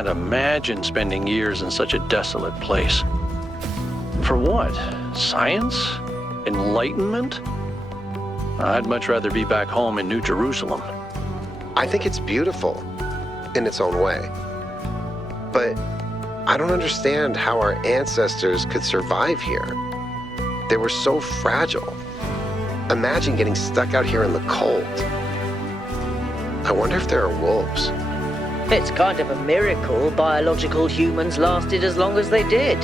can't imagine spending years in such a desolate place. For what? Science? Enlightenment? I'd much rather be back home in New Jerusalem. I think it's beautiful in its own way. But I don't understand how our ancestors could survive here. They were so fragile. Imagine getting stuck out here in the cold. I wonder if there are wolves. It's kind of a miracle biological humans lasted as long as they did.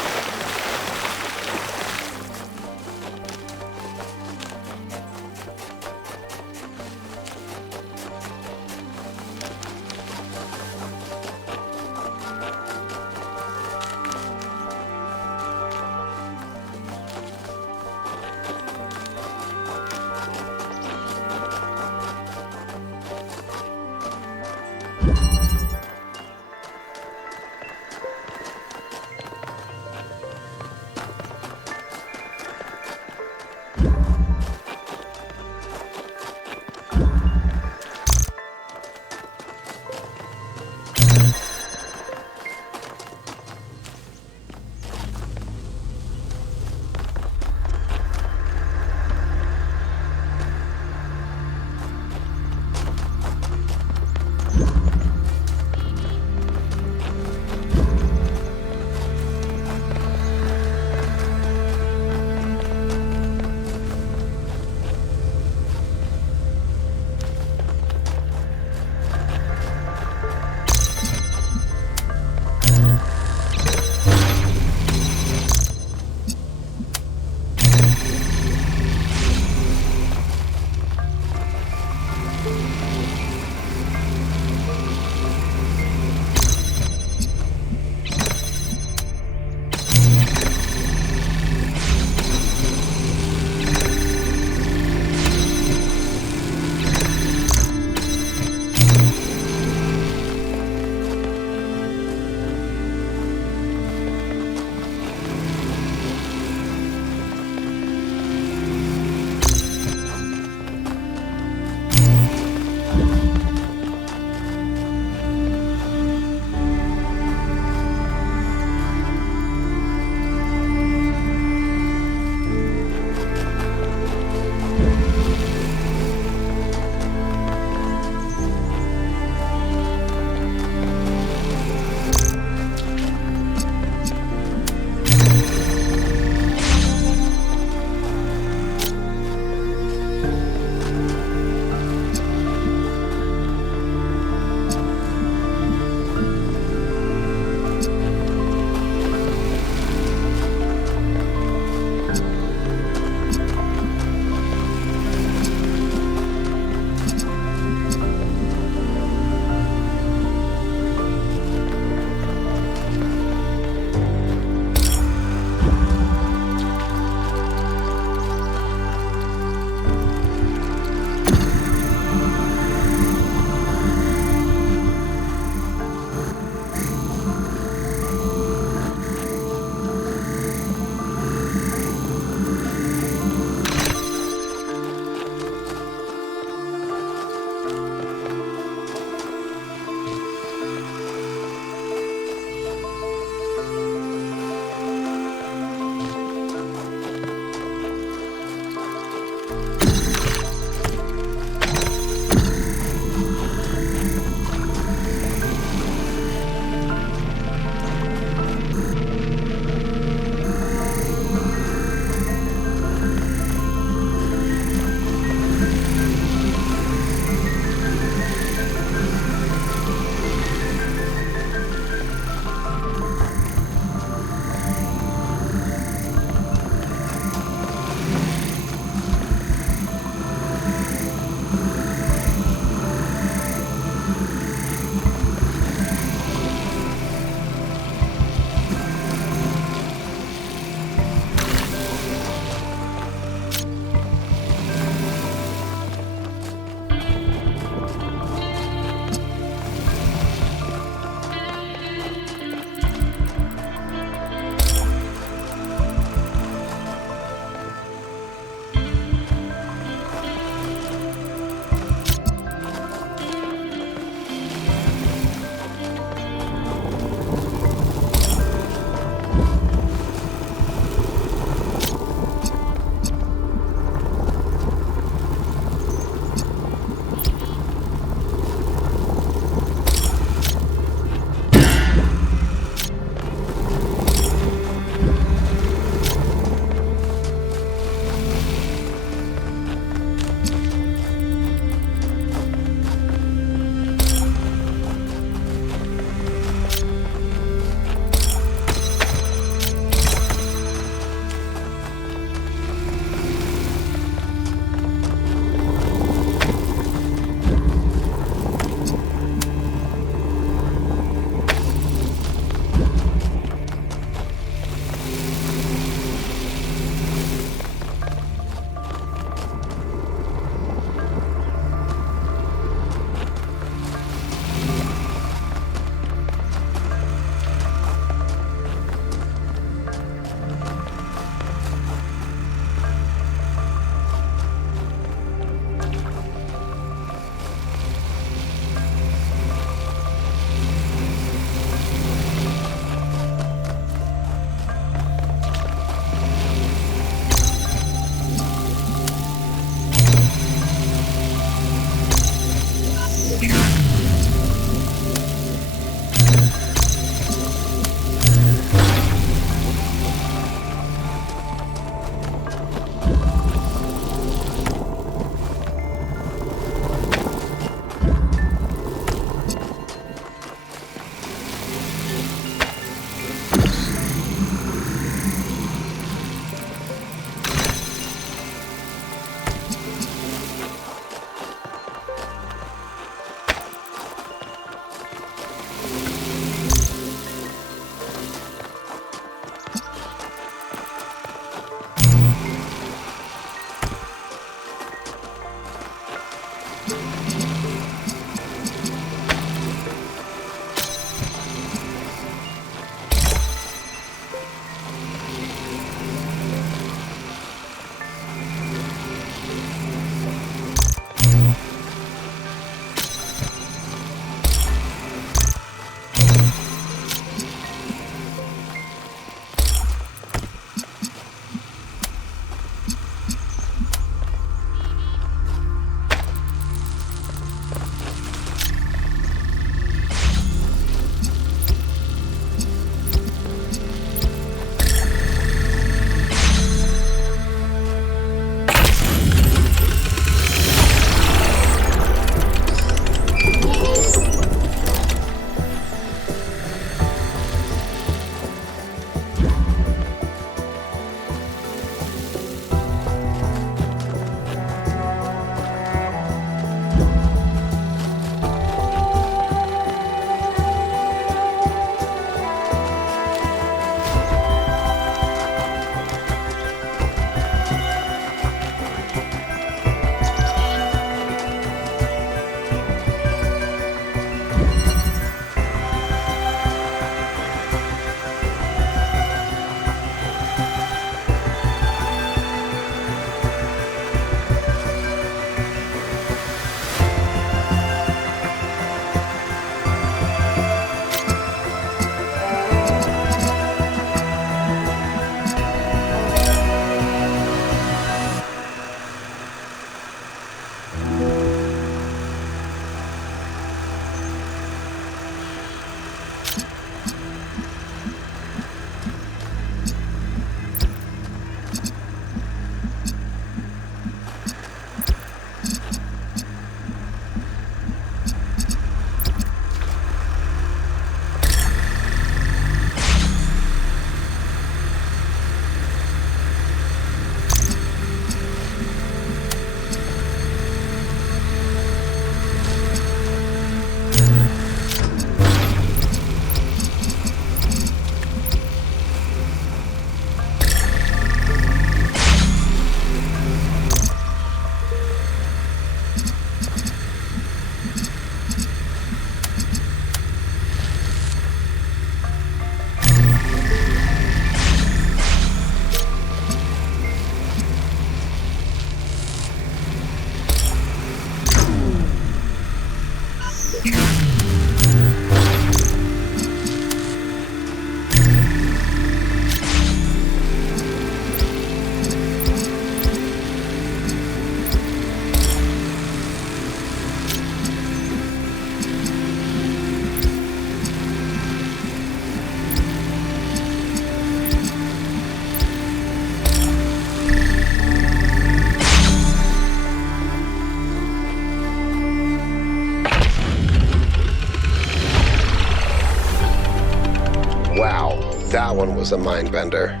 Wow, that one was a mind bender.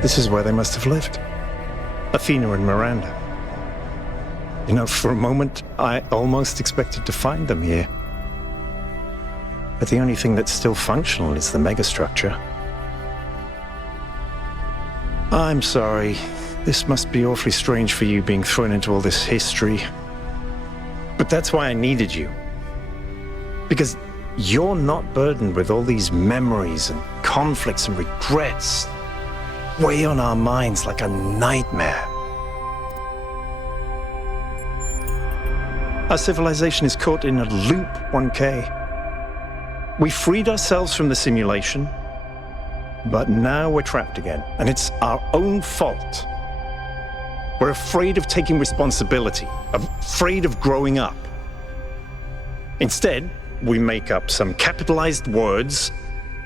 This is where they must have lived. Athena and Miranda. You know, for a moment, I almost expected to find them here. But the only thing that's still functional is the megastructure. I'm sorry. This must be awfully strange for you being thrown into all this history. But that's why I needed you. Because you're not burdened with all these memories and conflicts and regrets weigh on our minds like a nightmare. Our civilization is caught in a loop, 1K. We freed ourselves from the simulation, but now we're trapped again, and it's our own fault. We're afraid of taking responsibility, afraid of growing up. Instead, we make up some capitalized words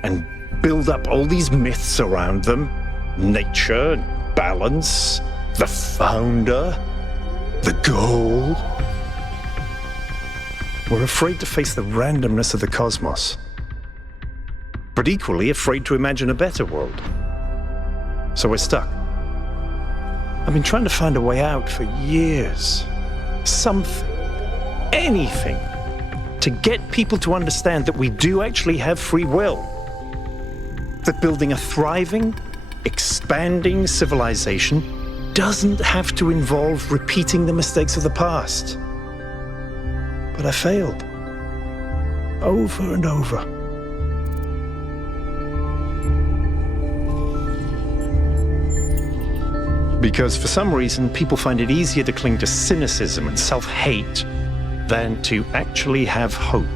and build up all these myths around them. Nature, balance, the founder, the goal. We're afraid to face the randomness of the cosmos, but equally afraid to imagine a better world. So we're stuck. I've been trying to find a way out for years. Something, anything, to get people to understand that we do actually have free will. That building a thriving, expanding civilization doesn't have to involve repeating the mistakes of the past. But I failed. Over and over. Because for some reason, people find it easier to cling to cynicism and self-hate than to actually have hope.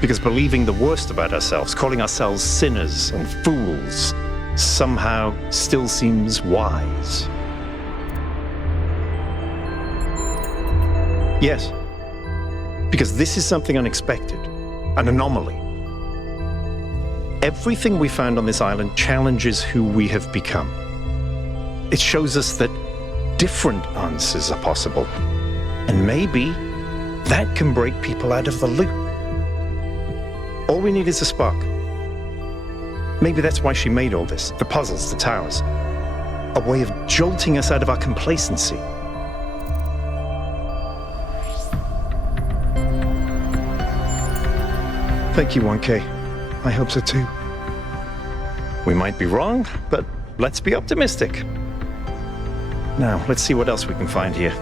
Because believing the worst about ourselves, calling ourselves sinners and fools, somehow still seems wise. Yes, because this is something unexpected, an anomaly. Everything we found on this island challenges who we have become. It shows us that different answers are possible, and maybe that can break people out of the loop. All we need is a spark. Maybe that's why she made all this, the puzzles, the towers. A way of jolting us out of our complacency. Thank you, 1K. I hope so too. We might be wrong, but let's be optimistic. Now, let's see what else we can find here.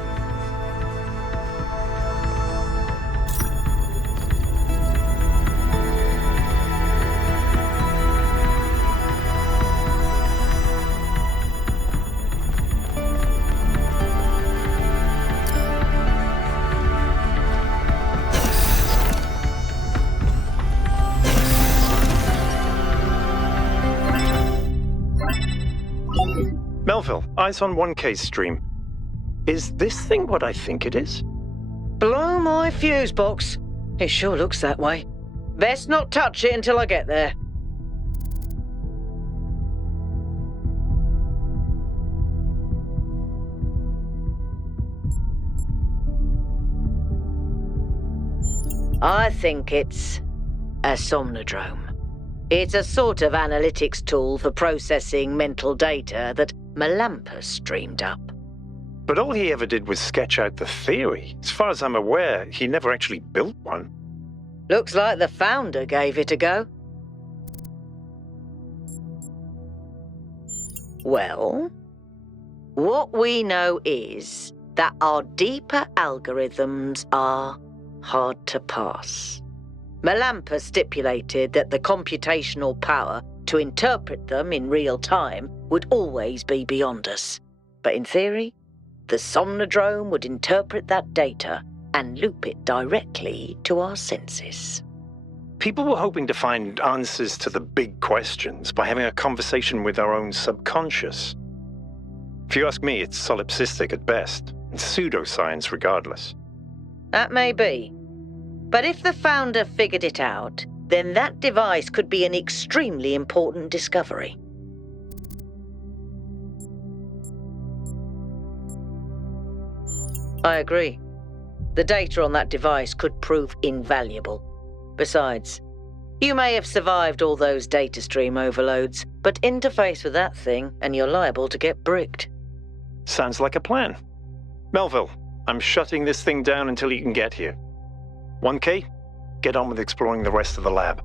Melville, eyes on 1K's stream. Is this thing what I think it is? Blow my fuse box. It sure looks that way. Best not touch it until I get there. I think it's a somnodrome. It's a sort of analytics tool for processing mental data that Melampus streamed up. But all he ever did was sketch out the theory. As far as I'm aware, he never actually built one. Looks like the founder gave it a go. Well, what we know is that our deeper algorithms are hard to pass. Melampa stipulated that the computational power to interpret them in real time would always be beyond us. But in theory, the Somnodrome would interpret that data and loop it directly to our senses. People were hoping to find answers to the big questions by having a conversation with our own subconscious. If you ask me, it's solipsistic at best, and pseudoscience regardless. That may be. But if the founder figured it out, then that device could be an extremely important discovery. I agree. The data on that device could prove invaluable. Besides, you may have survived all those data stream overloads, but interface with that thing and you're liable to get bricked. Sounds like a plan. Melville, I'm shutting this thing down until you can get here. 1K, get on with exploring the rest of the lab.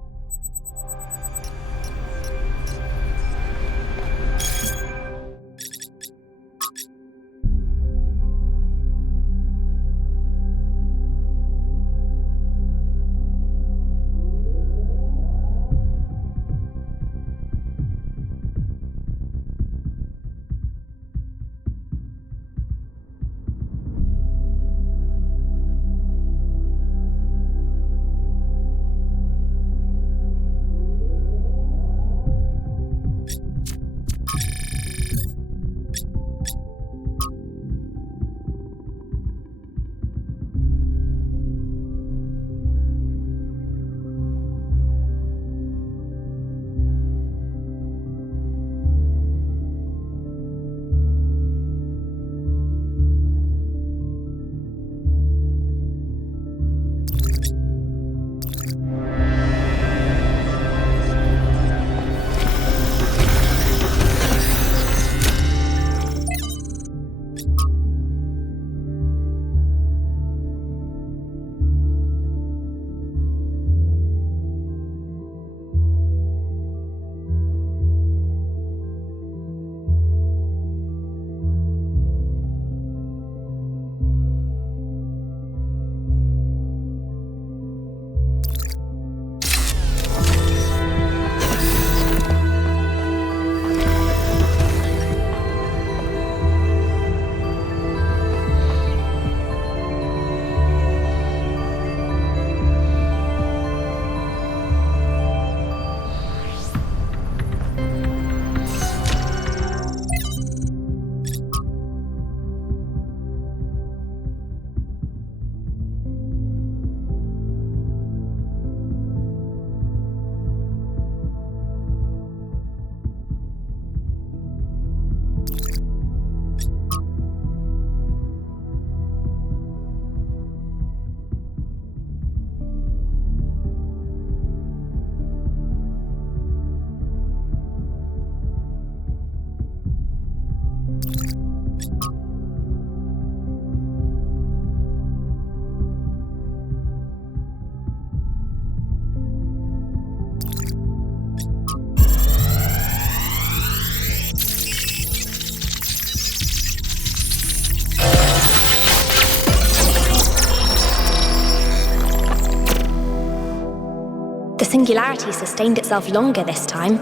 The singularity sustained itself longer this time.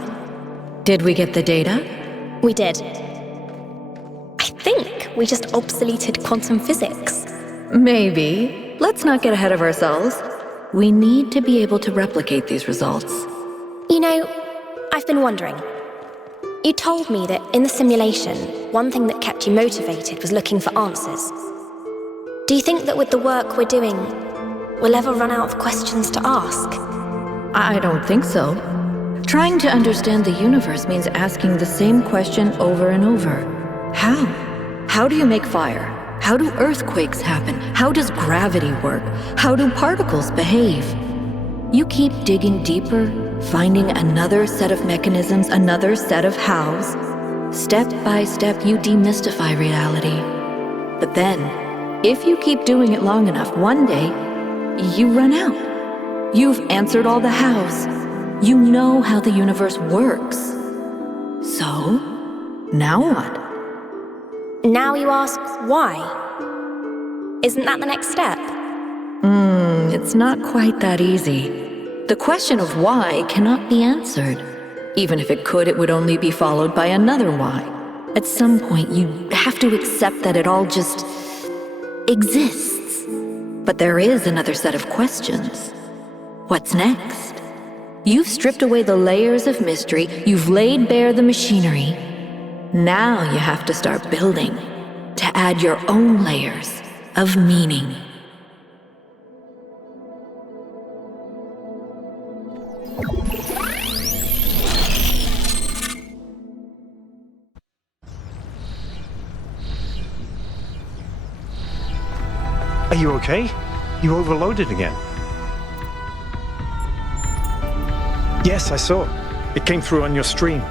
Did we get the data? We did. I think we just obsoleted quantum physics. Maybe. Let's not get ahead of ourselves. We need to be able to replicate these results. You know, I've been wondering. You told me that in the simulation, one thing that kept you motivated was looking for answers. Do you think that with the work we're doing, we'll ever run out of questions to ask? I don't think so. Trying to understand the universe means asking the same question over and over. How? How do you make fire? How do earthquakes happen? How does gravity work? How do particles behave? You keep digging deeper, finding another set of mechanisms, another set of hows. Step by step, you demystify reality. But then, if you keep doing it long enough, one day, you run out. You've answered all the hows. You know how the universe works. So, now what? Now you ask why? Isn't that the next step? It's not quite that easy. The question of why cannot be answered. Even if it could, it would only be followed by another why. At some point, you have to accept that it all just exists. But there is another set of questions. What's next? You've stripped away the layers of mystery, you've laid bare the machinery. Now you have to start building, to add your own layers of meaning. Are you okay? You overloaded again. Yes, I saw. It came through on your stream.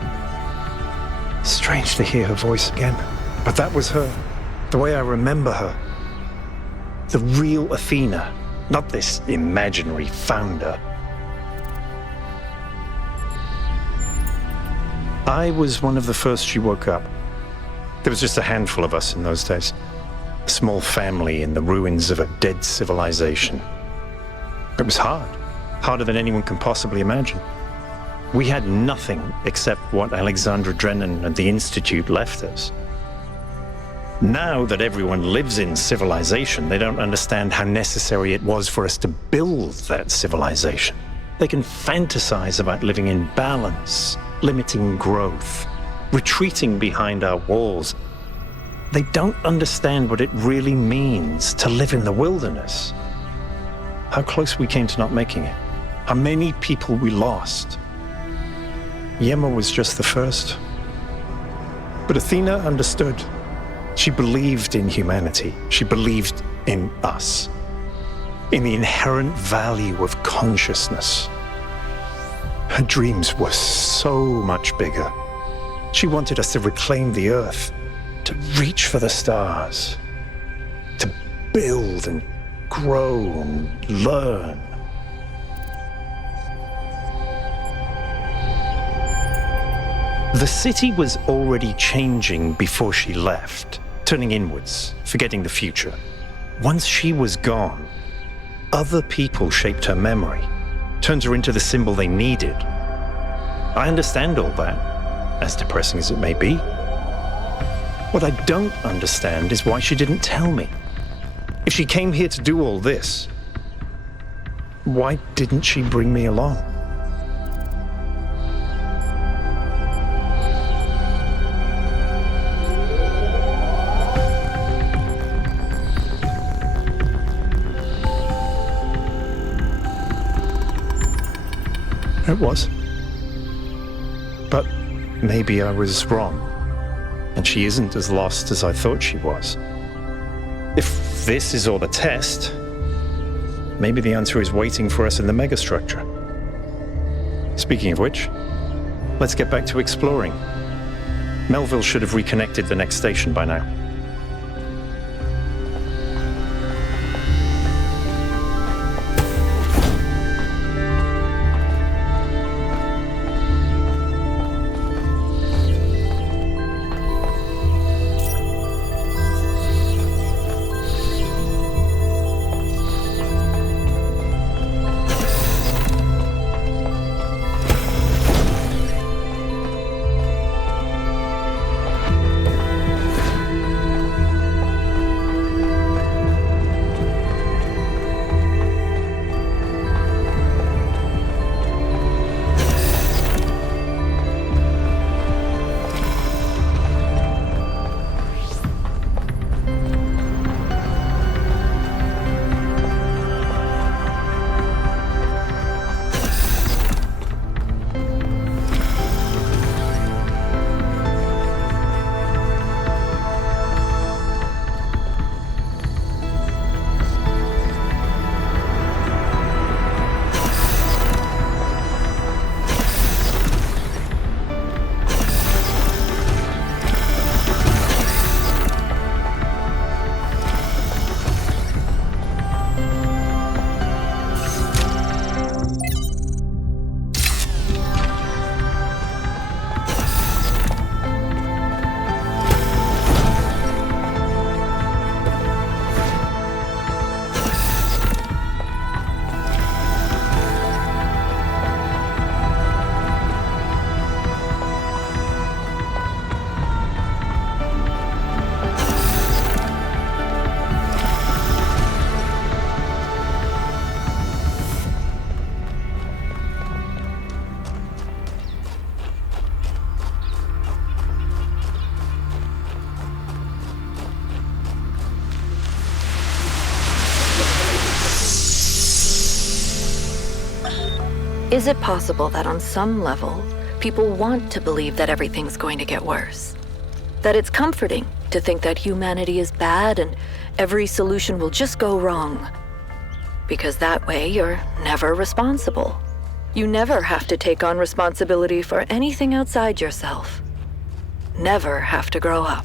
Strange to hear her voice again. But that was her. The way I remember her. The real Athena, not this imaginary founder. I was one of the first she woke up. There was just a handful of us in those days. A small family in the ruins of a dead civilization. It was hard. Harder than anyone can possibly imagine. We had nothing except what Alexandra Drennan and the Institute left us. Now that everyone lives in civilization, they don't understand how necessary it was for us to build that civilization. They can fantasize about living in balance, limiting growth, retreating behind our walls. They don't understand what it really means to live in the wilderness. How close we came to not making it. How many people we lost. Yema was just the first. But Athena understood. She believed in humanity. She believed in us. In the inherent value of consciousness. Her dreams were so much bigger. She wanted us to reclaim the earth, to reach for the stars, to build and grow and learn. The city was already changing before she left, turning inwards, forgetting the future. Once she was gone, other people shaped her memory, turned her into the symbol they needed. I understand all that, as depressing as it may be. What I don't understand is why she didn't tell me. If she came here to do all this, why didn't she bring me along? It was. But maybe I was wrong, and she isn't as lost as I thought she was. If this is all a test, maybe the answer is waiting for us in the megastructure. Speaking of which, let's get back to exploring. Melville should have reconnected the next station by now. Is it possible that on some level, people want to believe that everything's going to get worse? That it's comforting to think that humanity is bad and every solution will just go wrong? Because that way you're never responsible. You never have to take on responsibility for anything outside yourself. Never have to grow up.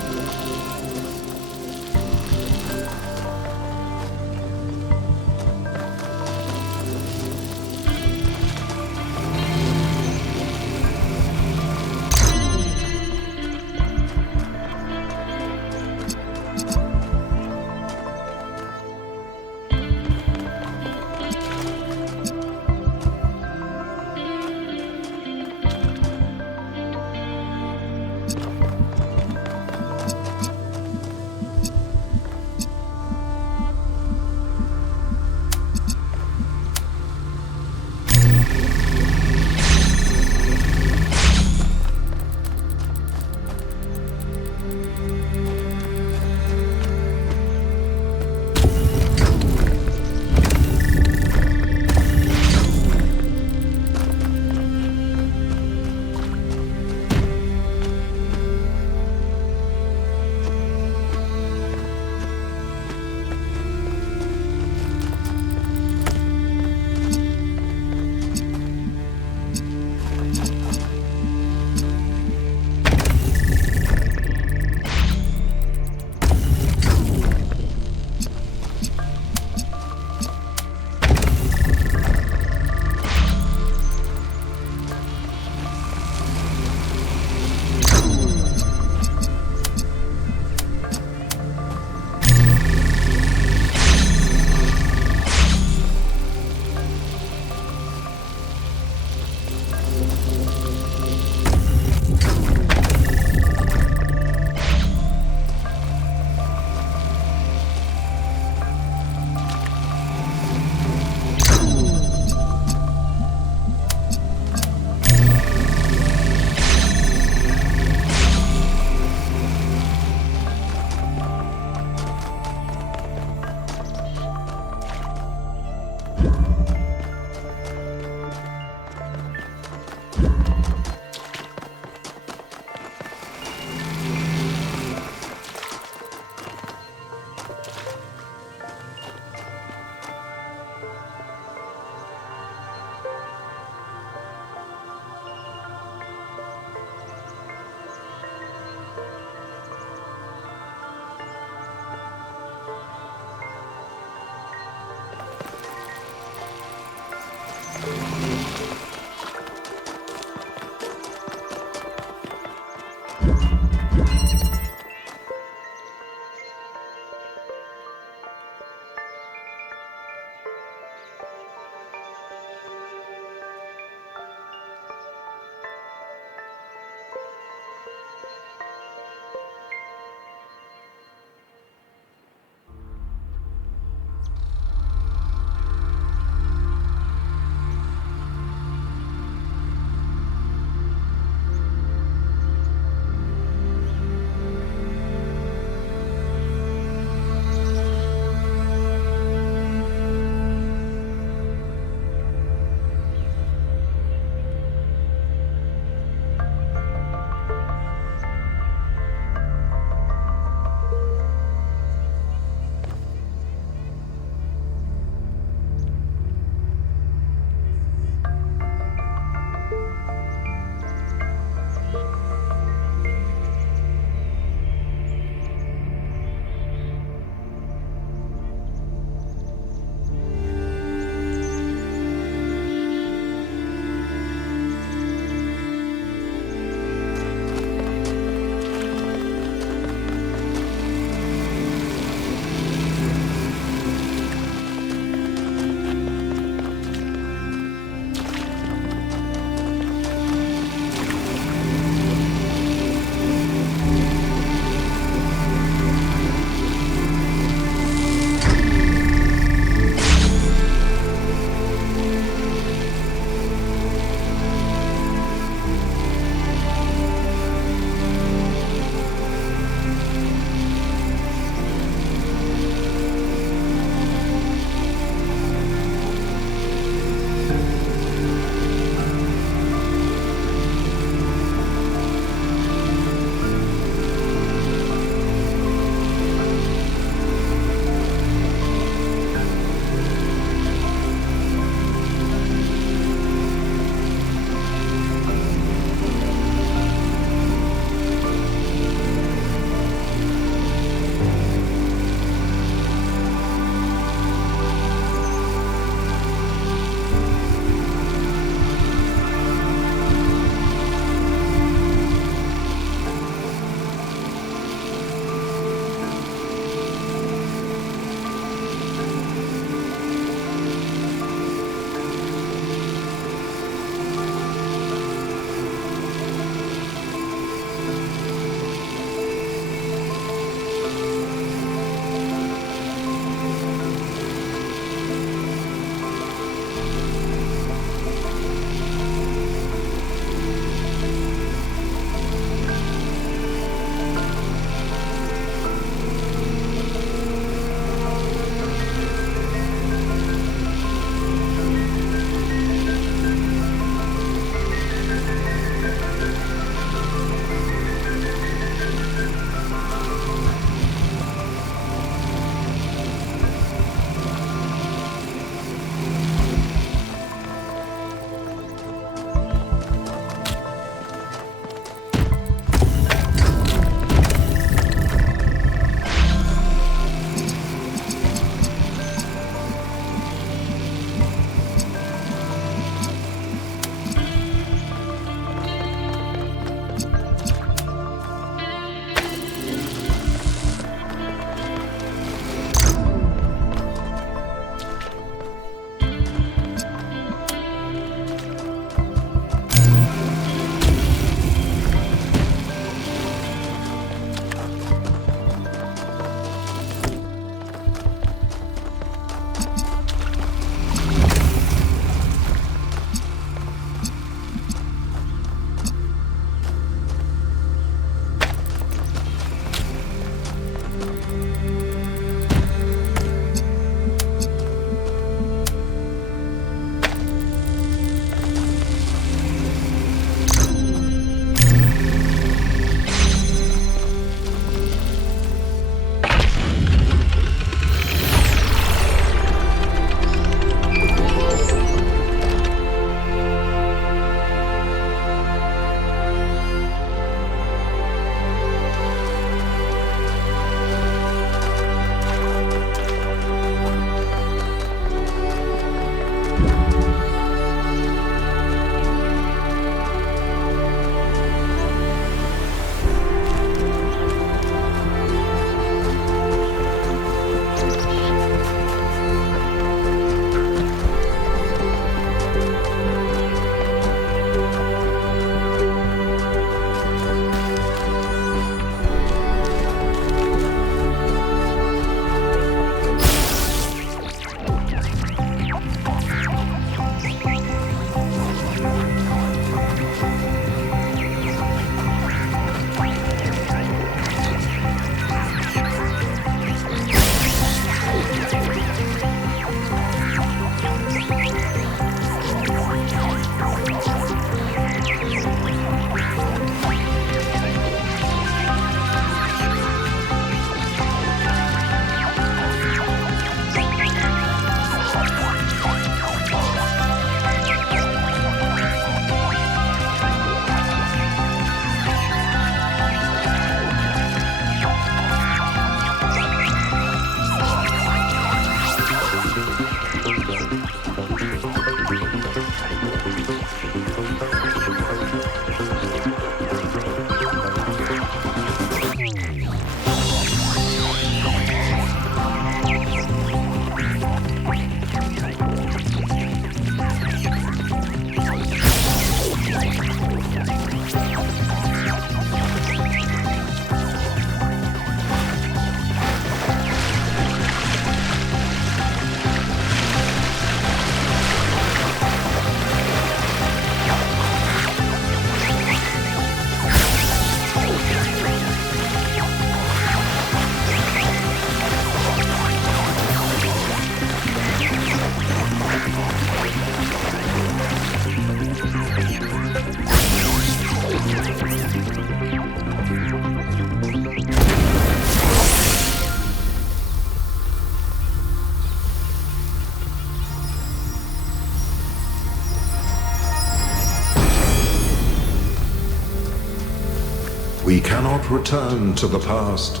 We cannot return to the past,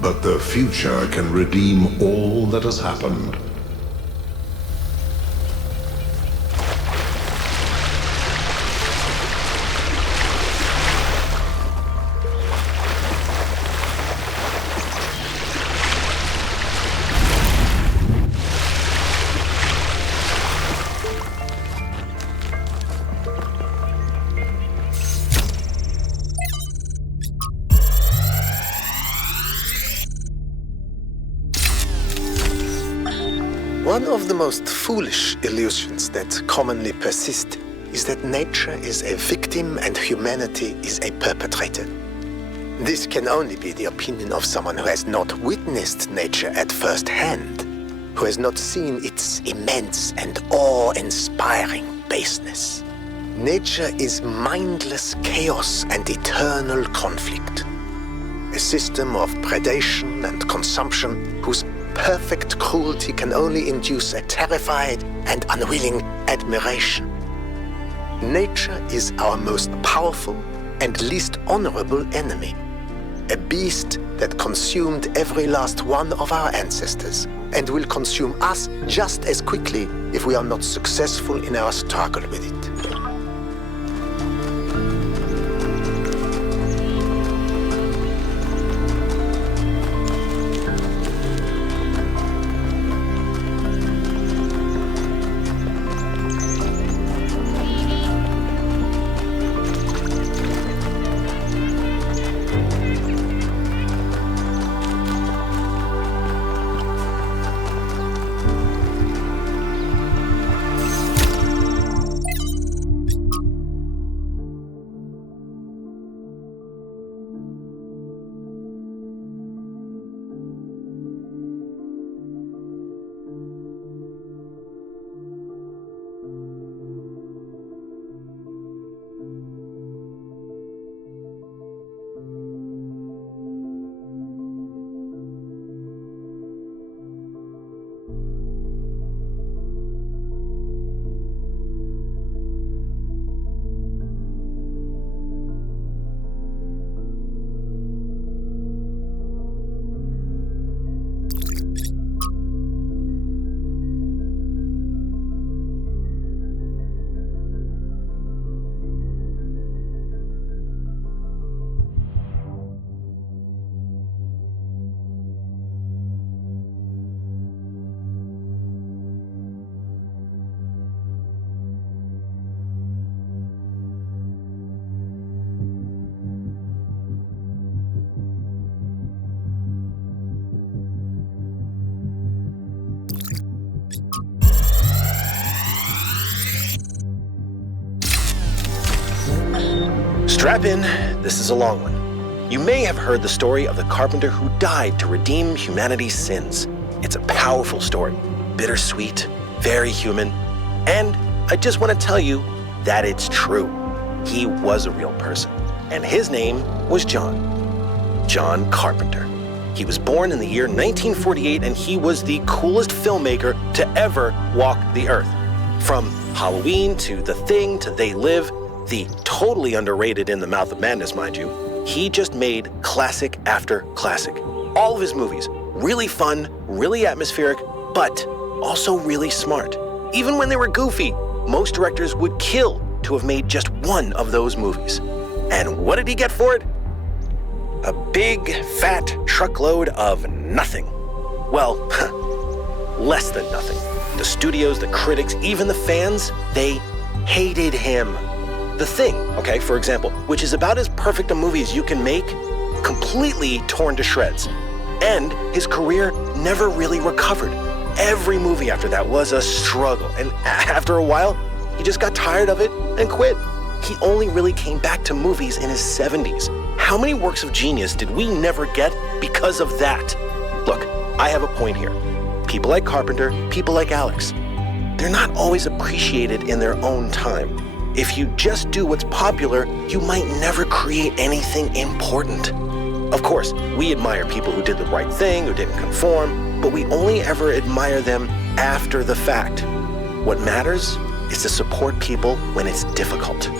but the future can redeem all that has happened. One of the most foolish illusions that commonly persist is that nature is a victim and humanity is a perpetrator. This can only be the opinion of someone who has not witnessed nature at first hand, who has not seen its immense and awe-inspiring baseness. Nature is mindless chaos and eternal conflict. A system of predation and consumption whose perfect cruelty can only induce a terrified and unwilling admiration. Nature is our most powerful and least honorable enemy. A beast that consumed every last one of our ancestors and will consume us just as quickly if we are not successful in our struggle with it. Strap in, this is a long one. You may have heard the story of the carpenter who died to redeem humanity's sins. It's a powerful story, bittersweet, very human, and I just want to tell you that it's true. He was a real person, and his name was John Carpenter. He was born in the year 1948, and he was the coolest filmmaker to ever walk the earth. From Halloween to The Thing to They Live, the totally underrated In the Mouth of Madness, mind you, he just made classic after classic. All of his movies, really fun, really atmospheric, but also really smart. Even when they were goofy, most directors would kill to have made just one of those movies. And what did he get for it? A big, fat truckload of nothing. Well, less than nothing. The studios, the critics, even the fans, they hated him. The Thing, okay, for example, which is about as perfect a movie as you can make, completely torn to shreds. And his career never really recovered. Every movie after that was a struggle, and after a while, he just got tired of it and quit. He only really came back to movies in his 70s. How many works of genius did we never get because of that? Look, I have a point here. People like Carpenter, people like Alex, they're not always appreciated in their own time. If you just do what's popular, you might never create anything important. Of course, we admire people who did the right thing, who didn't conform, but we only ever admire them after the fact. What matters is to support people when it's difficult.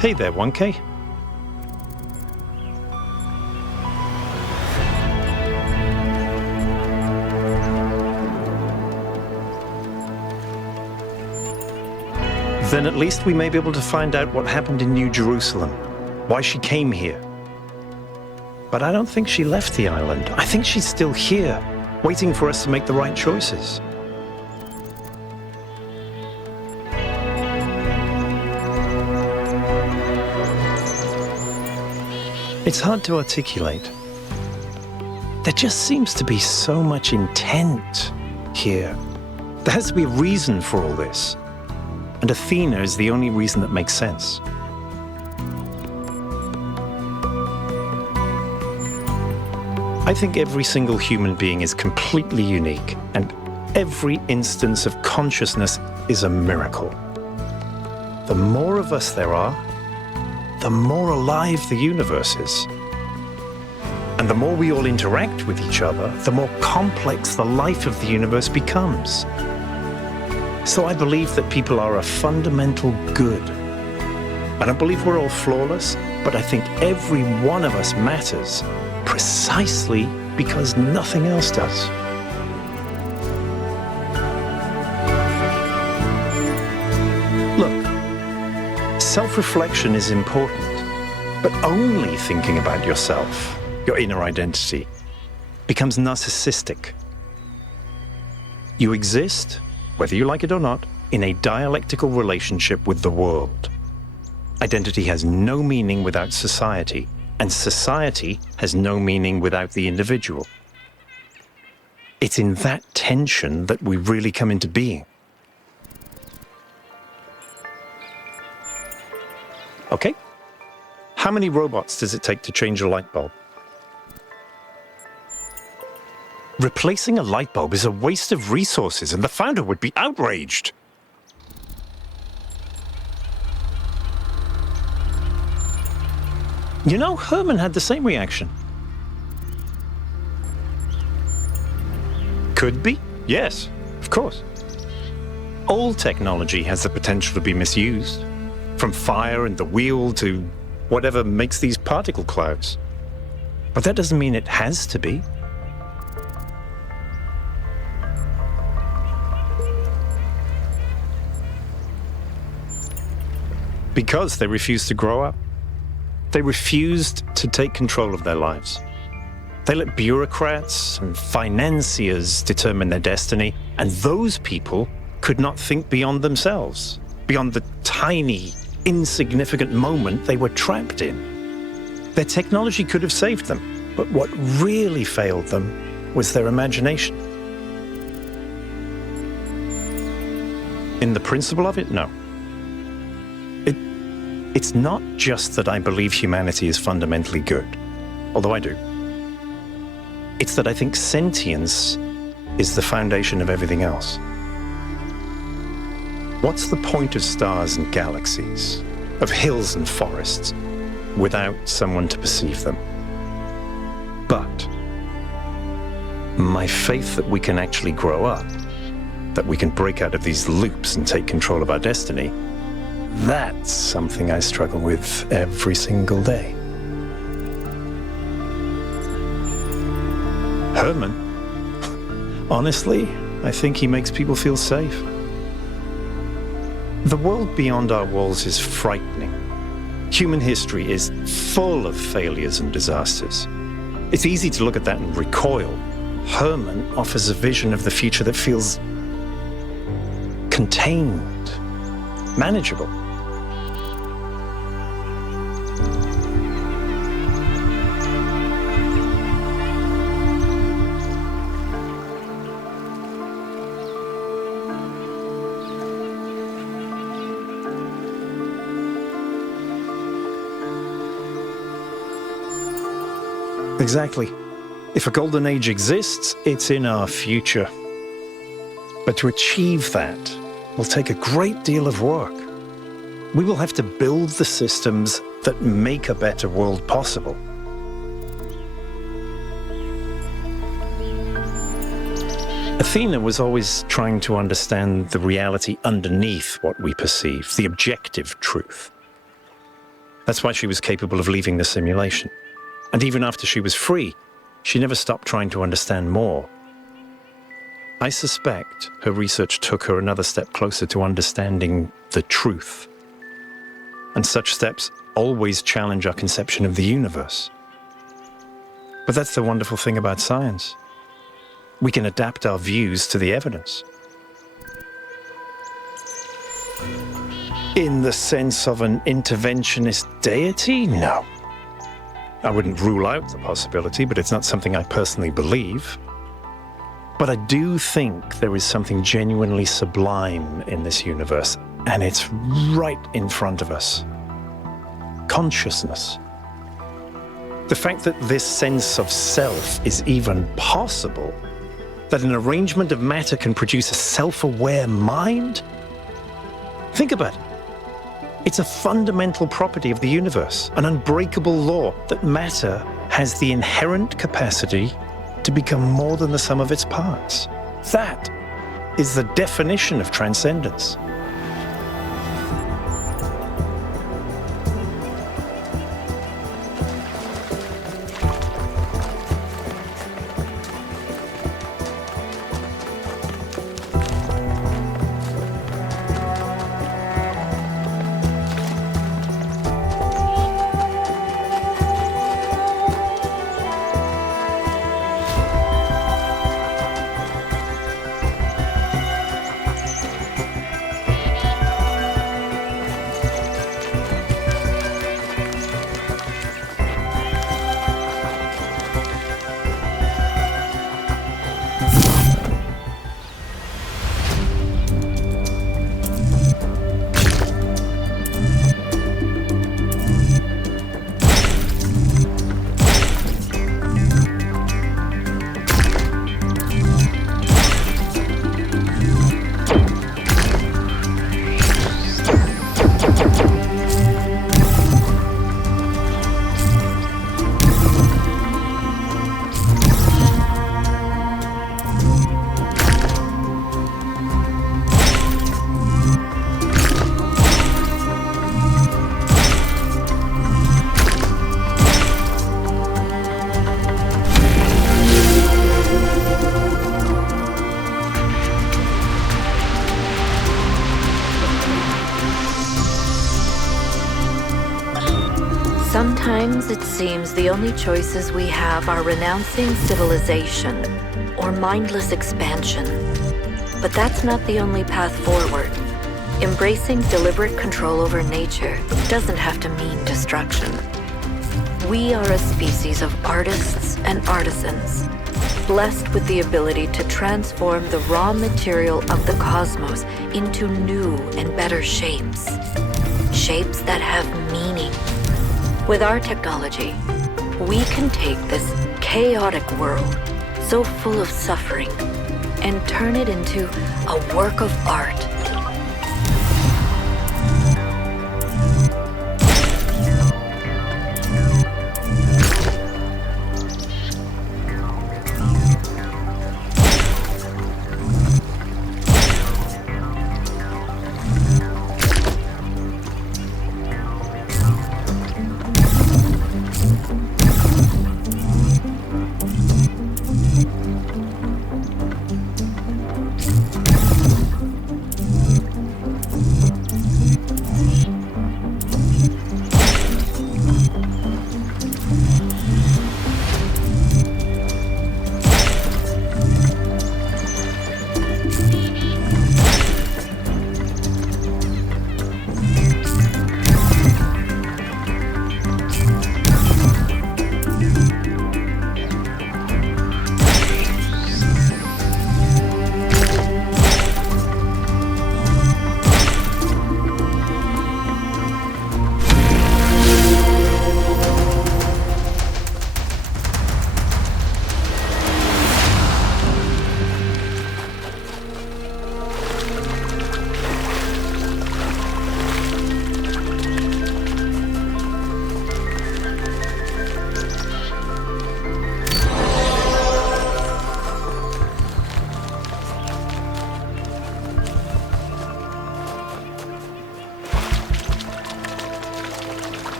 Hey there, 1K. Then at least we may be able to find out what happened in New Jerusalem, why she came here. But I don't think she left the island. I think she's still here, waiting for us to make the right choices. It's hard to articulate. There just seems to be so much intent here. There has to be a reason for all this. And Athena is the only reason that makes sense. I think every single human being is completely unique, and every instance of consciousness is a miracle. The more of us there are, the more alive the universe is. And the more we all interact with each other, the more complex the life of the universe becomes. So I believe that people are a fundamental good. I don't believe we're all flawless, but I think every one of us matters precisely because nothing else does. Look, self-reflection is important, but only thinking about yourself, your inner identity, becomes narcissistic. You exist, whether you like it or not, in a dialectical relationship with the world. Identity has no meaning without society, and society has no meaning without the individual. It's in that tension that we really come into being. Okay, how many robots does it take to change a light bulb? Replacing a light bulb is a waste of resources, and the founder would be outraged. You know, Herman had the same reaction. Could be? Yes, of course. All technology has the potential to be misused, from fire and the wheel to whatever makes these particle clouds. But that doesn't mean it has to be. Because they refuse to grow up. They refused to take control of their lives. They let bureaucrats and financiers determine their destiny, and those people could not think beyond themselves, beyond the tiny, insignificant moment they were trapped in. Their technology could have saved them, but what really failed them was their imagination. In the principle of it, no. It's not just that I believe humanity is fundamentally good, although I do. It's that I think sentience is the foundation of everything else. What's the point of stars and galaxies, of hills and forests, without someone to perceive them? But my faith that we can actually grow up, that we can break out of these loops and take control of our destiny, that's something I struggle with every single day. Herman, honestly, I think he makes people feel safe. The world beyond our walls is frightening. Human history is full of failures and disasters. It's easy to look at that and recoil. Herman offers a vision of the future that feels contained, manageable. Exactly. If a golden age exists, it's in our future. But to achieve that will take a great deal of work. We will have to build the systems that make a better world possible. Athena was always trying to understand the reality underneath what we perceive, the objective truth. That's why she was capable of leaving the simulation. And even after she was free, she never stopped trying to understand more. I suspect her research took her another step closer to understanding the truth. And such steps always challenge our conception of the universe. But that's the wonderful thing about science. We can adapt our views to the evidence. In the sense of an interventionist deity? No. I wouldn't rule out the possibility, but it's not something I personally believe. But I do think there is something genuinely sublime in this universe, and it's right in front of us. Consciousness. The fact that this sense of self is even possible, that an arrangement of matter can produce a self-aware mind? Think about it. It's a fundamental property of the universe, an unbreakable law that matter has the inherent capacity to become more than the sum of its parts. That is the definition of transcendence. Sometimes it seems the only choices we have are renouncing civilization or mindless expansion. But that's not the only path forward. Embracing deliberate control over nature doesn't have to mean destruction. We are a species of artists and artisans, blessed with the ability to transform the raw material of the cosmos into new and better shapes. Shapes that have meaning. With our technology, we can take this chaotic world, so full of suffering, and turn it into a work of art.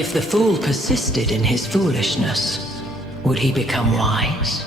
If the fool persisted in his foolishness, would he become wise?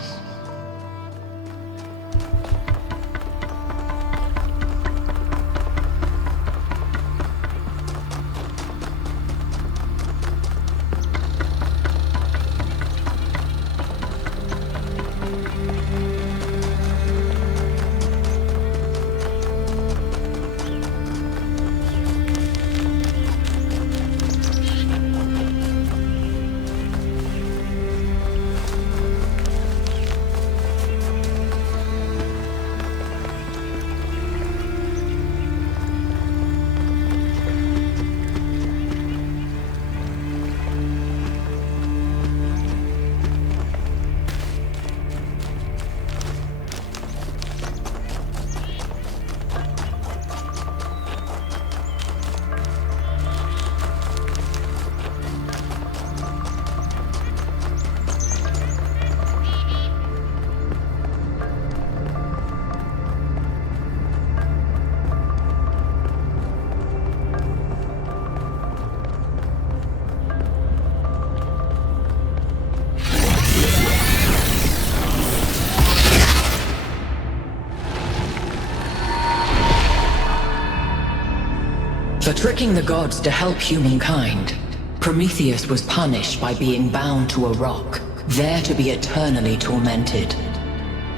For tricking the gods to help humankind, Prometheus was punished by being bound to a rock, there to be eternally tormented.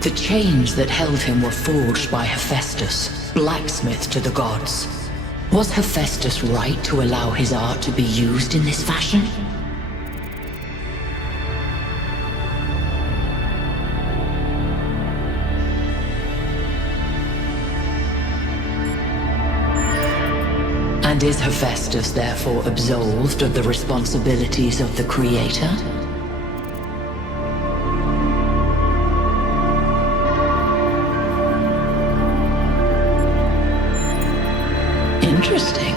The chains that held him were forged by Hephaestus, blacksmith to the gods. Was Hephaestus right to allow his art to be used in this fashion? And is Hephaestus therefore absolved of the responsibilities of the Creator? Interesting.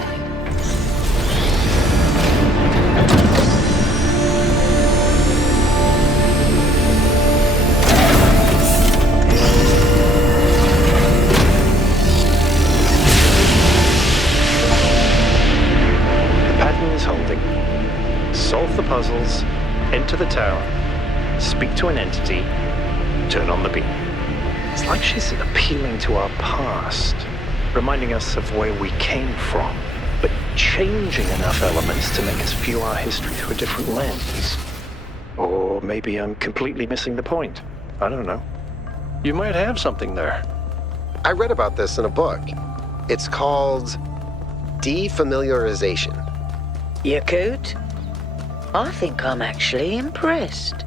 Solve the puzzles, enter the tower, speak to an entity, turn on the beam. It's like she's appealing to our past, reminding us of where we came from, but changing enough elements to make us view our history through a different lens. Or maybe I'm completely missing the point. I don't know. You might have something there. I read about this in a book. It's called Defamiliarization. You could? I think I'm actually impressed.